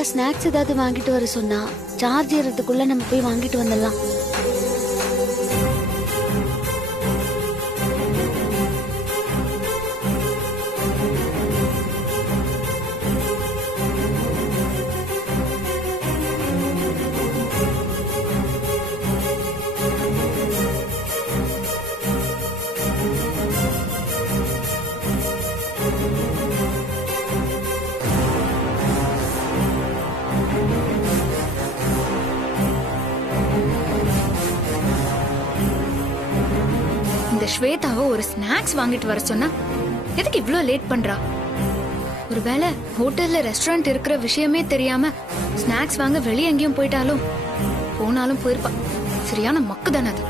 Priyanka snacks ஏதாவது வாங்கிட்டு வர சொன்னா சார்ஜ் ஏறதுக்குள்ள நம்ம போய் வாங்கிட்டு வந்துடலாம். ஸ்வேதாவை ஒரு ஸ்நாக்ஸ் வாங்கிட்டு வர சொன்னா எதுக்கு இவ்ளோ லேட் பண்றா? ஒருவேளை ஹோட்டல்ல ரெஸ்டாரண்ட் இருக்கிற விஷயமே தெரியாம ஸ்நாக்ஸ் வாங்க வெளியே எங்கேயும் போனாலும் போயிருப்பா. சரியான மக்கு தானே அது.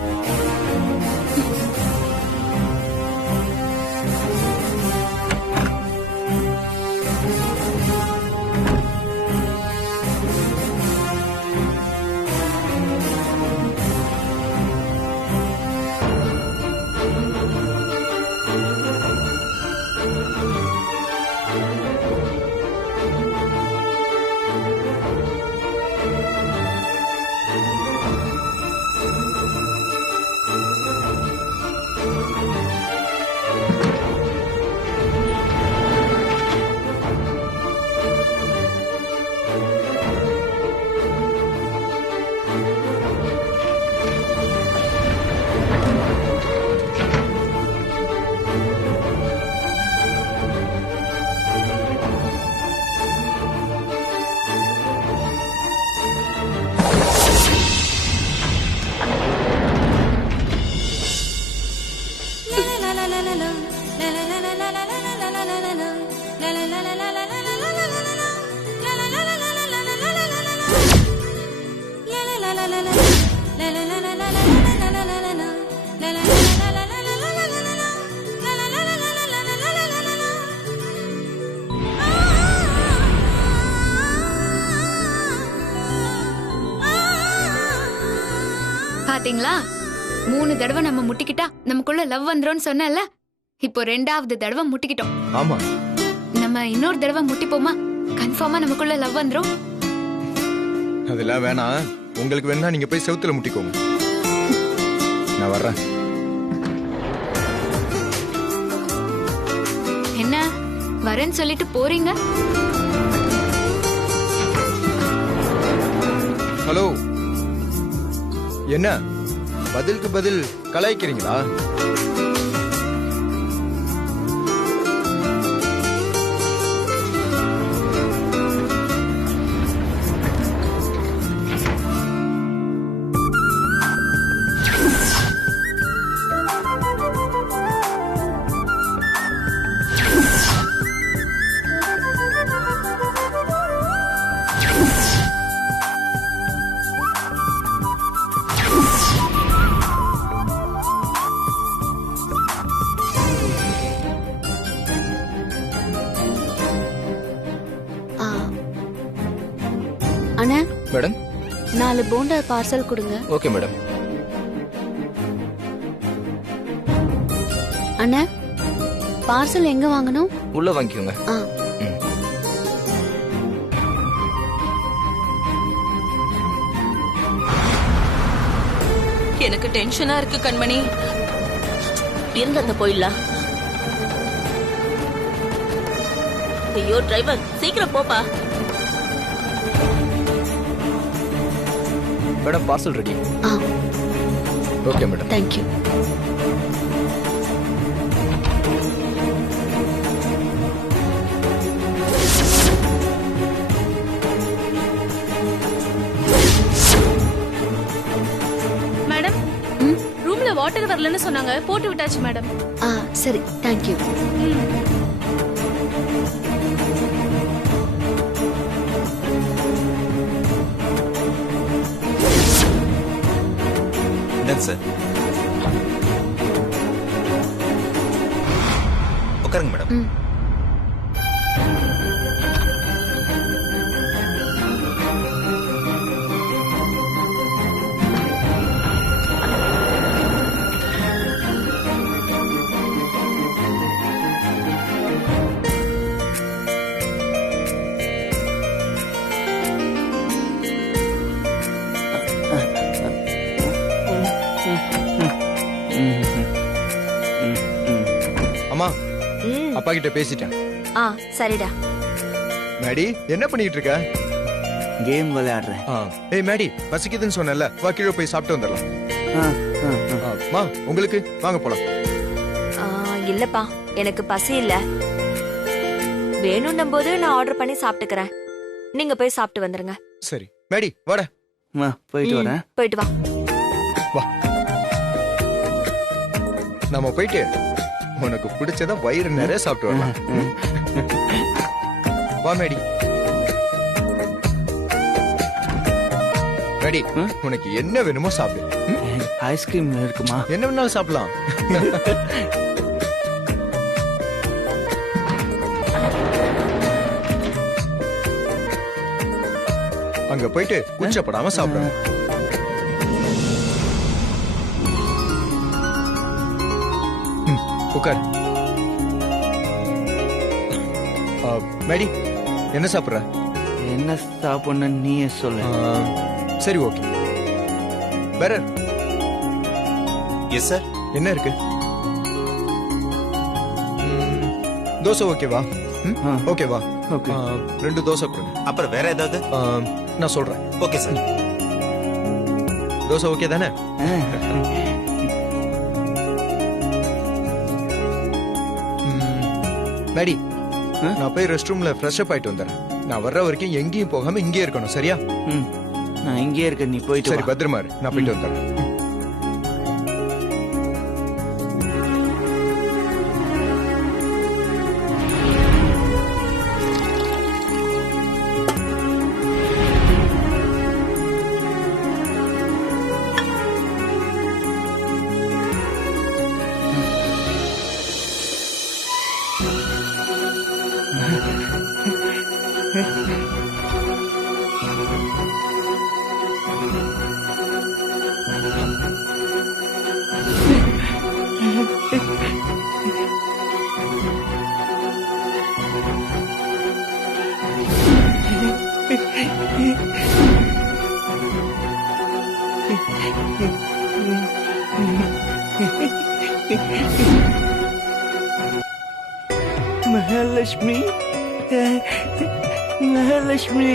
பாத்தீங்களா, 3 தடவை நம்ம முட்டிக்கிட்டா நமக்குள்ள லவ் வந்துரும் சொன்னல. இப்போ 2வது தடவை முட்டிக்கிட்டோம். ஆமா, நம்ம இன்னொரு தடவை முட்டிப்போமா? கன்ஃபார்மா நமக்குள்ள லவ் வந்துரும். அதெல்லாம் வேணாம். உங்களுக்கு வேணா நீங்க போய் செவுத்துல முட்டிக்கோங்க. நான் வர்றேன். என்ன வரேன்னு சொல்லிட்டு போறீங்க? ஹலோ, என்ன பதிலுக்கு பதில் கலாய்க்கிறீங்களா? அண்ணா, மேடம் 4 போண்டா பார்சல் கொடுங்க. Okay madam. அண்ணா, பார்சல் எங்க வாங்கணும்? உள்ள வாங்கிக்கோங்க. எனக்கு டென்ஷனா இருக்கு கண்மணி. இருந்த போயிடலாம். ஐயோ டிரைவர், சீக்கிரம் போப்பா. Madam parcel ready. Okay madam. Thank you. Madam, ரூம்ல வாட்டர் வரலன்னு சொன்னாங்க, போட்டு விட்டாச்சு மேடம். சரி, தேங்க் யூ. சார் உட்காருங்க மேடம். அம்மா ம். அப்பா கிட்ட பேசிட்டேன். ஆ சரிடா. மேடி என்ன பண்ணிட்டு இருக்க? கேம் விளையாடுறேன். ஏய் மேடி, பசிக்குதுன்னு சொன்னல, வா கீழே போய் சாப்பிட்டு வந்துடலாம். ஆ, ஆ, ஆ. அம்மா உங்களுக்கு வாங்க போலாம். இல்லப்பா, எனக்கு பசி இல்ல. வேணும்னும் போது நான் ஆர்டர் பண்ணி சாப்பிட்டுக்கிறேன். நீங்க போய் சாப்பிட்டு வந்துருங்க. சரி மேடி வாடா. போயிட்டு ம், வரேன். போயிட்டு வா. வா நம்ம போயிட்டு உனக்கு பிடிச்சத வயிறு நிறைய சாப்பிட்டு வரலாம். வா மேடி. மேடி, உனக்கு என்ன வேணுமோ சாப்பிடு. ஐஸ்கிரீம் இருக்குமா? என்ன வேணாலும் சாப்பிடலாம். அங்க போயிட்டு கூச்சப்படாம சாப்பிடணும். உட்கார். மேடி என்ன சாப்பிடுற? என்ன சாப்பிடணும் நீயே சொல்லு. சரி ஓகே. வேற எஸ் சார். என்ன இருக்கு? தோசை ஓகேவா? ஓகேவா? ஓகே. 2 தோசை கொடுங்க. அப்புறம் வேற ஏதாவது? நான் சொல்றேன். Okay sir. தோசை ஓகே தானே? மேடி, நான் போய் ரெஸ்ட் ரூம்ல ஃப்ரெஷ் அப் ஆயிட்டு வந்துடுறேன். நான் வர்ற வரைக்கும் எங்கேயும் போகாம இங்கே இருக்கணும், சரியா? நான் இங்கே இருக்கேன், நீ போயிட்டு சரி, பத்திரமா இரு. நான் போயிட்டு வந்துடுறேன். மகாலட்சுமி, மகாலட்சுமி.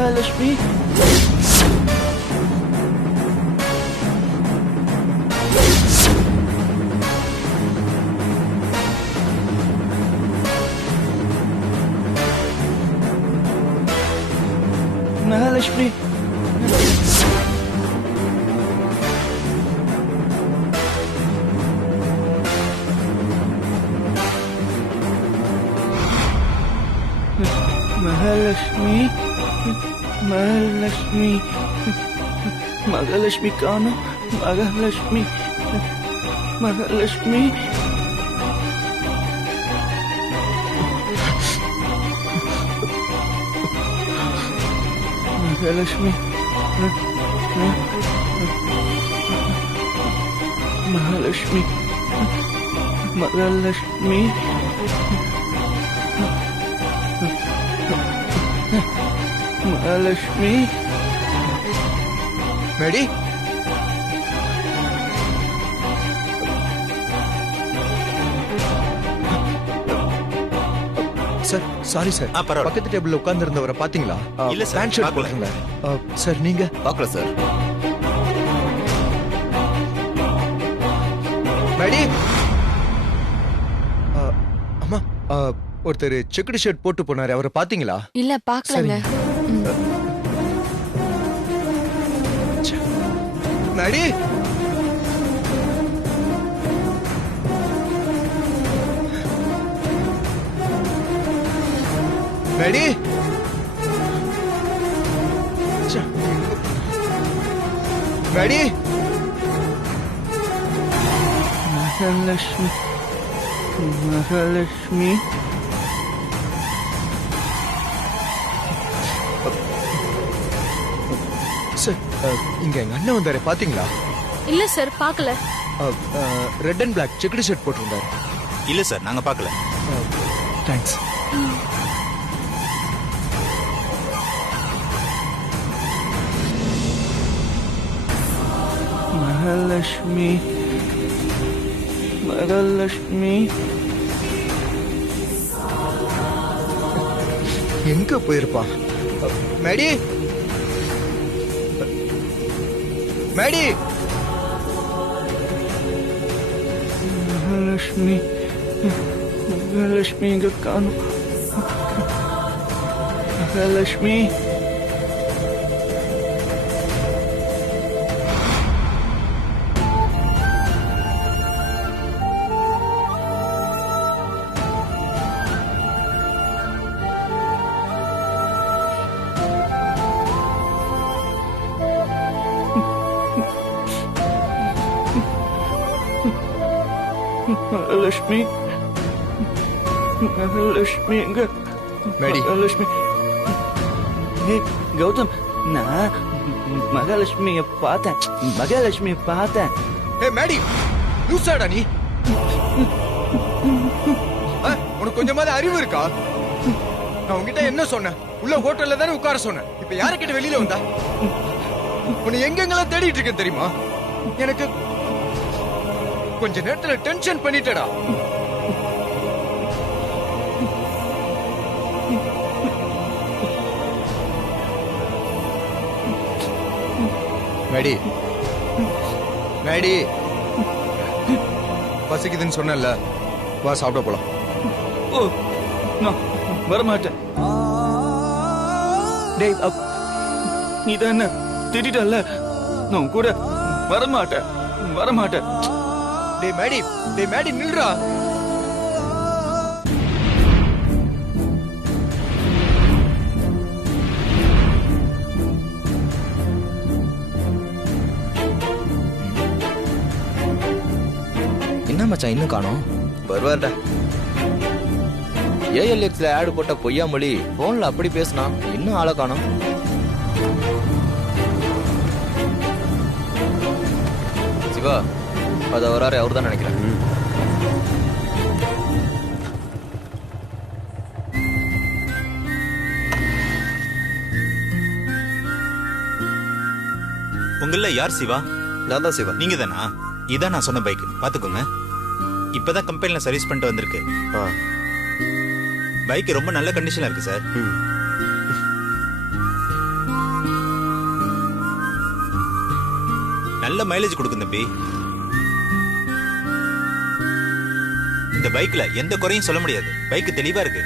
மகாலட்சுமி, மகாலட்சுமி. மகாலட்சுமி, மகாலட்சுமி, மகாலட்சுமி காணோம். Mahalakshmi, Mahalakshmi. Mahalakshmi, Mahalakshmi, Mahalakshmi, Mahalakshmi. Maddy, sir sorry sir. பரவாயில்ல. பக்கத்து டேபிள்ல உட்கார்ந்து இருந்தவரை பாத்தீங்களா? இல்ல சார், பேண்ட் ஷர்ட் பார்க்கல. போட்டுருங்க. சார் நீங்க பார்க்கல சார். மேடி, அம்மா, ஒருத்தர் செக்குடு ஷர்ட் போட்டு போனாரு, அவரை பாத்தீங்களா? இல்ல பாக்கலங்க. மேடி, மேடி, மேடி. மகாலட்சுமி, மகாலட்சுமி. சார், இங்க எங்க அண்ணன் வந்தாரு பாத்தீங்களா? இல்ல சார் பார்க்கல. Red and black checked shirt போட்டிருந்தாரு. இல்ல சார் நாங்க பார்க்கல. தேங்க்ஸ். மகாலட்சுமி மகாலட்சுமி எங்க போயிருப்பா? மேடி மேடி மகாலட்சுமி மகாலட்சுமி இங்க காணும். மகாலட்சுமி மகாலட்சுமி மகாலட்சுமி எங்க? மேடி. மகாலட்சுமி. ஏய் கௌதம், நான் மகாலட்சுமிய பார்த்தேன். மகாலட்சுமிய பார்த்தேன். ஏய் மேடி, லூசாடா நீ? உனக்கு கொஞ்சமாவது அறிவு இருக்கா? நான் உன்கிட்ட என்ன சொன்னேன்? உள்ள ஹோட்டல்ல தானே உட்கார சொன்னேன். இப்ப யாருக்கிட்ட வெளியில வந்தா? உன்னை எங்கெங்கெல்லாம் தேடிட்டு இருக்கேன் தெரியுமா? எனக்கு கொஞ்ச நேரத்துல டென்ஷன் பண்ணிட்டடா. மேடி மேடி, பசிக்குதுன்னு சொன்னல, வா சாப்பிட போலாம். ஓ நான் வரமாட்டேன். டேய் நீ தான் என்ன திட்டிட்டல்ல, நான் கூட வரமாட்டேன் வரமாட்டேன். டேய் மேடி நில்றா. என்ன மச்சான் இன்னும் காணோம்? வருவார்டா. ஏஎல்எக்ஸ்ல ஆடு போட்ட பொய்யா மொழி போன்ல அப்படி பேசினா இன்னும் ஆளை காணோம். சிவா, அது வராரு, அவர் தான் நினைக்கிறேன். உங்கள யார் சிவா? நான் தான் சிவா. நீங்க தானா? இதான் நான் சொன்ன பைக், பாத்துக்கோங்க. இப்பதான் கம்பெனில சர்வீஸ் பண்ணிட்டு வந்திருக்கு. பைக் ரொம்ப நல்ல கண்டிஷன்ல இருக்கு சார். நல்ல மைலேஜ் கொடுக்கும் தம்பி. இந்த பைக்ல எந்த குறையும் சொல்ல முடியாது. பைக் தெளிவா இருக்கு.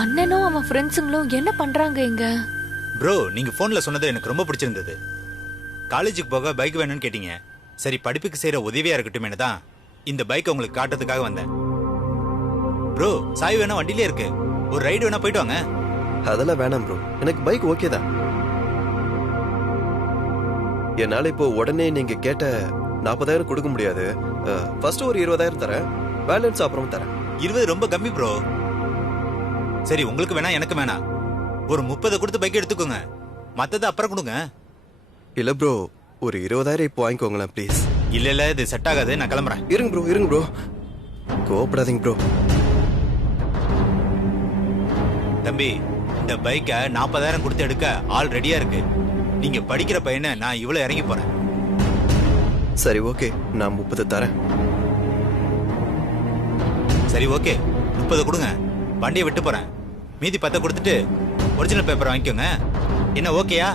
அண்ணனும் அவன் ஃப்ரெண்ட்ஸுங்களும் என்ன பண்றாங்க இங்க? ப்ரோ, நீங்க போன்ல சொன்னது எனக்கு ரொம்ப பிடிச்சிருந்தது. காலேஜுக்கு போக பைக் வேணும்னு கேட்டீங்க. சரி, படிப்புக்கு செய்யற உதவியா இருக்கட்டும் தான் இந்த பைக் உங்களுக்கு காட்டுறதுக்காக வந்தேன். ப்ரோ, சாய் வேணா வண்டியிலே இருக்கு, ஒரு ரைடு வேணா போயிட்டு வாங்க. அதெல்லாம் வேணாம் ப்ரோ, எனக்கு பைக் ஓகே தான். என்னால இப்போ உடனே நீங்க கேட்ட 40,000 கொடுக்க முடியாது. ஃபர்ஸ்ட் ஒரு 20,000 தரேன், பேலன்ஸ் அப்புறம் தரேன். 20 ரொம்ப கம்மி ப்ரோ. சரி, உங்களுக்கு வேணா எனக்கு வேணா, ஒரு 30 கொடுத்து பைக் எடுத்துக்கோங்க, மத்தது அப்புறம் கொடுங்க. இல்ல ப்ரோ, ஒரு 20,000 இப்போ வாங்கிக்கோங்களேன் ப்ளீஸ். இல்ல இது செட் ஆகாது, நான் கிளம்புறேன். இருங்க ப்ரோ கோபப்படாதீங்க ப்ரோ. தம்பி, இந்த பைக்கை 40,000 கொடுத்து எடுக்க ஆள் ரெடியா இருக்கு. நீங்க படிக்கிற பையனை நான் இவ்வளவு இறங்கி போறேன். சரி ஓகே, நான் 30 தரேன். சரி ஓகே, 30 கொடுங்க, வண்டியை விட்டு போறேன். மீதி 10 கொடுத்துட்டு ஒரிஜினல் பேப்பர் வாங்கிக்கோங்க. என்ன ஓகேயா?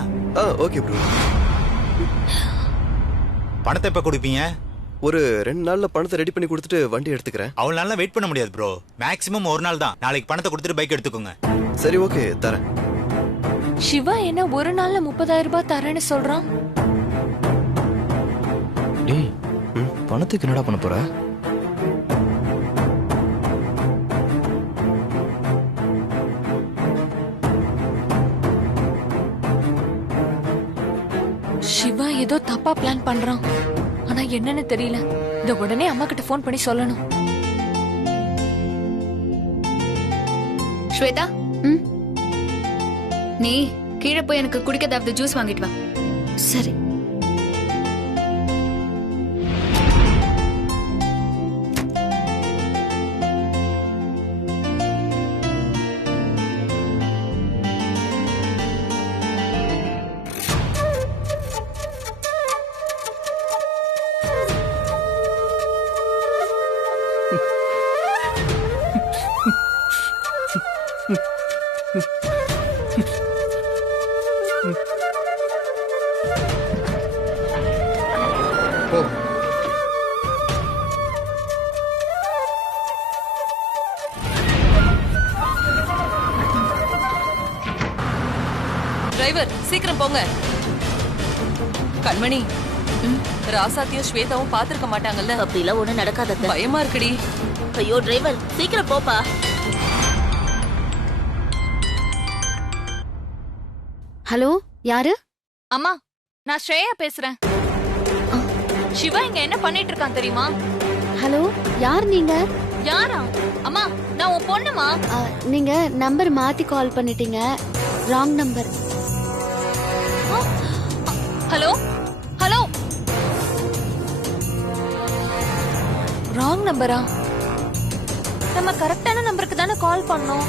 Okay bro. பணத்தை எப்ப கொடுப்பீங்க? ஒரு 2 நாள்ல பணத்தை ரெடி பண்ணி கொடுத்துட்டு வண்டி எடுத்துக்கிறேன். அவ்வளவு நாள்லாம் வெயிட் பண்ண முடியாது ப்ரோ, மேக்ஸிமம் ஒரு நாள் தான். நாளைக்கு பணத்தை கொடுத்துட்டு பைக் எடுத்துக்கோங்க. சரி ஓகே, தரேன். சிவா என்ன ஒரு நாள்ல 30,000 ரூபாய் தரேன்னு சொல்றான்? டேய், பணத்துக்கு என்னடா பண்ண போற? சிவா ஏதோ தப்பா பிளான் பண்றான், ஆனா என்னன்னு தெரியல. இந்த உடனே அம்மா கிட்ட போன் பண்ணி சொல்லணும். ஸ்வேதா, ம் நீ கீழே போய் எனக்கு குடிக்க ஏதாவது ஜூஸ் வாங்கிட்டு வா. சரி. போ. டிரைவர் சீக்கிரம் போங்க. கண்மணி, ராசாத்தியும் ஸ்வேதாவும் பாத்திருக்க மாட்டாங்கல்ல? அப்படிலாம் ஒண்ணு நடக்காத. பயமா இருக்குடி. ஐயோ டிரைவர் சீக்கிரம் போப்பா. ஹலோ, யாரு? அம்மா, நான் ஸ்ரேயா பேசுறேன். சிவா இங்க என்ன பண்ணிட்டு இருக்கான் தெரியுமா? ஹலோ, யார் நீங்க? யாரா? அம்மா, நான் உன் பொண்ணுமா. நீங்க நம்பர் மாத்தி கால் பண்ணிட்டீங்க. Wrong number. Hello hello, wrong நம்பரா? நம்ம கரெக்டான நம்பருக்கு தானே கால் பண்ணோம்.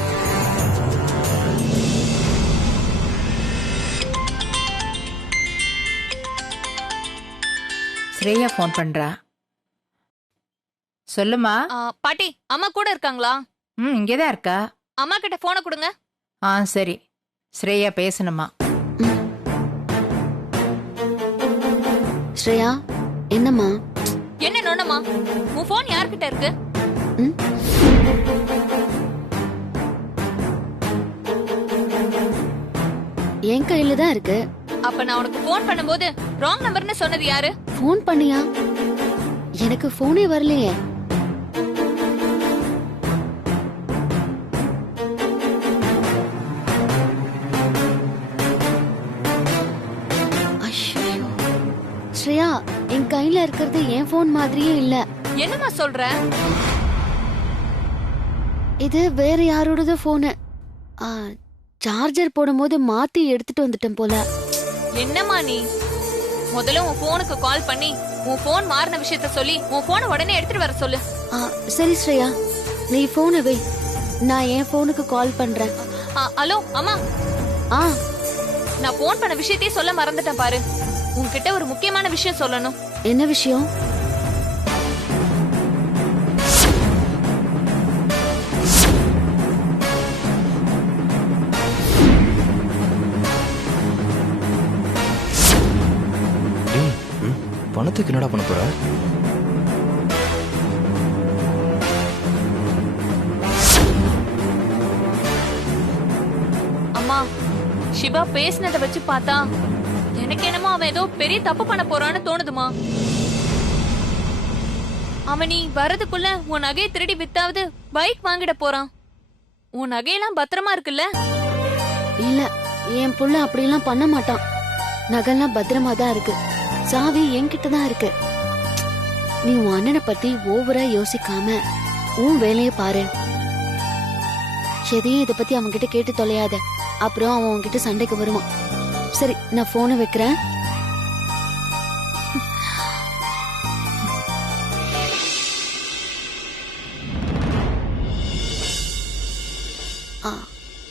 ஸ்ரேயா ஃபோன் பண்றா. சொல்லுமா. பாட்டி, அம்மா கூட இருக்காங்களா? இங்கேதான் இருக்கா. அம்மா கிட்ட போனை கொடுங்க. சரி. ஸ்ரேயா பேசணுமா? ஸ்ரேயா, என்னம்மா? என்ன நோனமா? உன் போன் யார்கிட்ட இருக்கு? என் கையில தான் இருக்கு. அப்ப நான் உனக்கு போன் பண்ணும்போது ராங் நம்பர்னு சொன்னது யாரு? போன் பண்ணியா? எனக்கு போனே வரலையே. ஐயோ, ஸ்ரேயா, என் கையில இருக்கிறது என் போன் மாதிரியே இல்ல. என்னமா சொல்ற? இது வேற யாரோடது போனு. சார்ஜர் போடும்போது மாத்தி எடுத்துட்டு வந்துட்டேன் போல. என்னம்மா நீ? முதல்ல உன் போனுக்கு கால் பண்ணி உன் போன் மாறின விஷயத்த சொல்லி உன் போனை உடனே எடுத்துட்டு வர சொல்லு. சரி ஸ்ரேயா, நீ போனை வை, நான் என் போனுக்கு கால் பண்றேன். ஹலோ அம்மா. நான் போன் பண்ண விஷயத்தையே சொல்ல மறந்துட்டேன் பாரு. உன்கிட்ட ஒரு முக்கியமான விஷயம் சொல்லணும். என்ன விஷயம்? பணத்துக்கு என்னடா பண்ண போற? அம்மா, சிவா பேசினதை வச்சு பார்த்தா எனக்கு என்னமோ அவன் ஏதோ பெரிய தப்பு பண்ண போறான்னு தோணுதுமா. அவன் நீ வரதுக்குள்ள உன் நகையை திருடி வித்தாவது பைக் வாங்கிட போறான். உன் நகையெல்லாம் பத்திரமா இருக்குல்ல? இல்ல, என் புள்ள அப்படியெல்லாம் பண்ண மாட்டான். நகைலாம் பத்திரமா தான் இருக்கு. சாவி என்கிட்ட தான் இருக்கு. நீ உன் அண்ணனை பத்தி ஓவரா யோசிக்காம உன் வேலையை பாரு. எதையும் இத பத்தி அவன் கிட்ட கேட்டு தொலையாத. அப்புறம் அவன் உன்கிட்ட சண்டைக்கு வருவான். சரி, நான் போனை வைக்கிறேன்.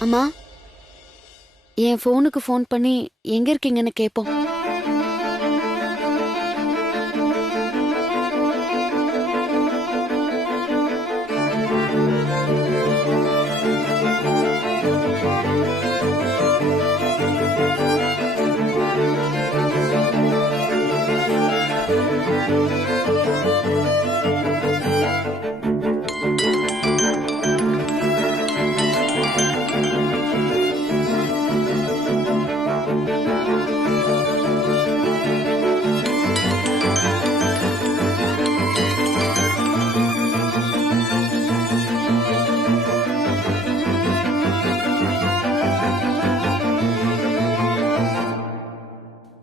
அம்மா, என் போனுக்கு போன் பண்ணி எங்க இருக்கீங்கன்னு கேப்போம்.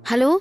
ஹலோ,